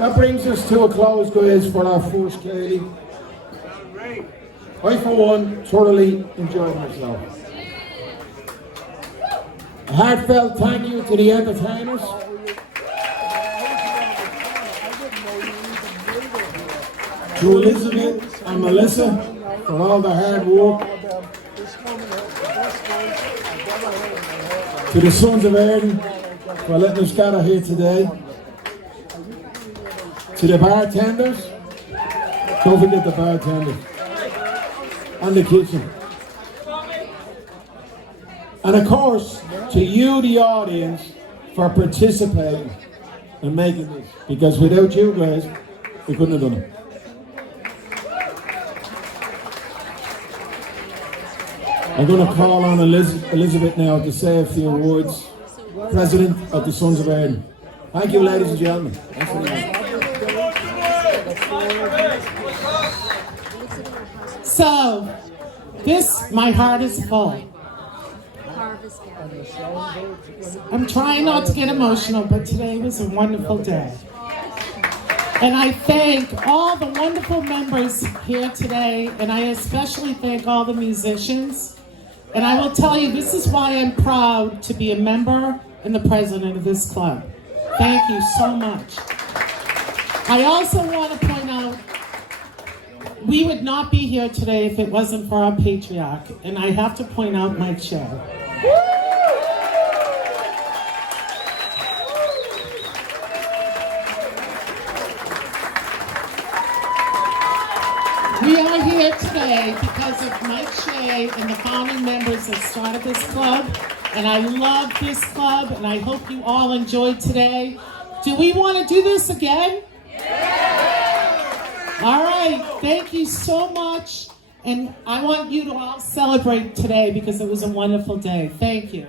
That brings us to a close, guys, for our first Ceili. I, for one, thoroughly enjoyed myself. A heartfelt thank you to the entertainers. To Elizabeth and Melissa for all the hard work. To the Sons of Erin for letting us gather here today. To the bartenders, don't forget the bartenders, and the kitchen. And of course, to you, the audience, for participating and making this. Because without you guys, we couldn't have done it. I'm going to call on Elizabeth now to say a few words. President of the Sons of Erin. Thank you, ladies and gentlemen. So, my heart is full. I'm trying not to get emotional, but today was a wonderful day. And I thank all the wonderful members here today, and I especially thank all the musicians. And I will tell you, this is why I'm proud to be a member and the president of this club. Thank you so much. I also want to point out, we would not be here today if it wasn't for our patriarch, and I have to point out my chair. We are here today because of Mike Shea and the founding members that started this club, and I love this club, and I hope you all enjoyed today. Do we want to do this again? All right, thank you so much, and I want you to all celebrate today because it was a wonderful day. Thank you.